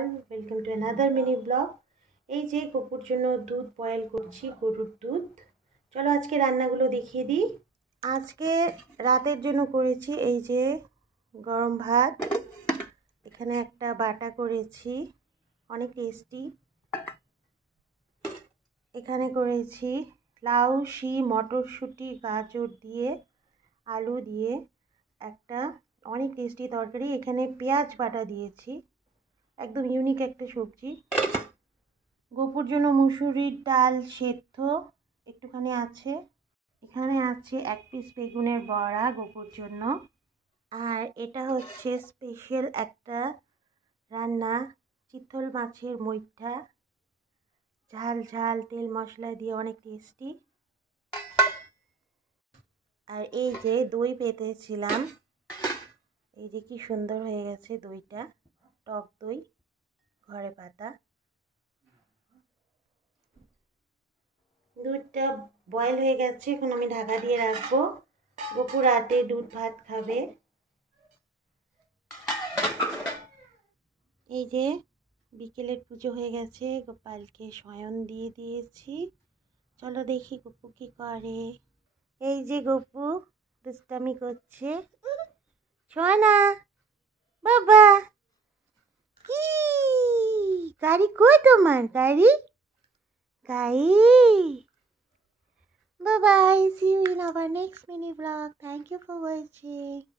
All, welcome to another mini blog. এই যে গপুর জন্য দুধ বয়েল করছি, গরুর দুধ। চলো আজকে রান্নাগুলো দেখিয়ে দিই। আজকে রাতের জন্য করেছি এই যে গরম ভাত, এখানে একটা বাটা করেছি অনেক টেস্টি। এখানে করেছি লাউ, শিম, মটরশুঁটি, গাজর দিয়ে আলু দিয়ে একটা অনেক টেস্টি তরকারি। এখানে পেঁয়াজ বাটা দিয়েছি, একদম ইউনিক একটা সবজি। গপুর জন্য মুসুরির ডাল সেদ্ধ একটুখানি আছে। এখানে আছে 1 পিস বেগুনের বড়া গপুর জন্য। আর এটা হচ্ছে স্পেশাল একটা রান্না, চিতল মাছের মুইঠা, ঝাল ঝাল তেল মশলা দিয়ে অনেক টেস্টি। আর এই যে দই পেতেছিলাম, এই যে কি সুন্দর হয়ে গেছে দইটা, টক দই ঘরে পাতা। দুধটা বয়েল হয়ে গেছে, এখন আমি ঢাকা দিয়ে রাখবো। গপু রাতে দুধ ভাত খাবে। এই যে বিকেলের পুজো হয়ে গেছে, গোপালকে শয়ন দিয়ে দিয়েছি। চলো দেখি গপু কি করে। এই যে গপু দুষ্টামি করছে। সোনা বাবা, কি গাড়ি কই তোমার? গাড়ি গাড়ি। Bye bye. See you in our next mini vlog. Thank you for watching.